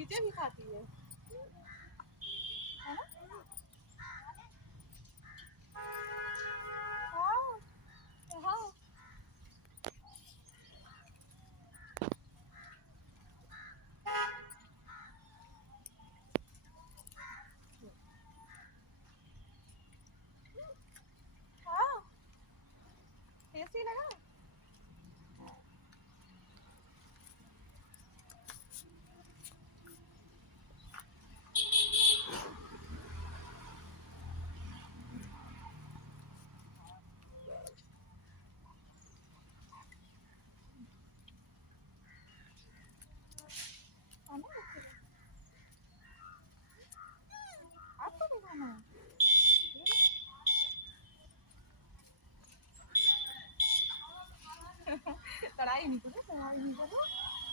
नीचे भी खाती है ना? हाँ हाँ। हाँ टेस्टी लगा। आपको भी खाना है? कढ़ाई नहीं करो, कढ़ाई नहीं करो।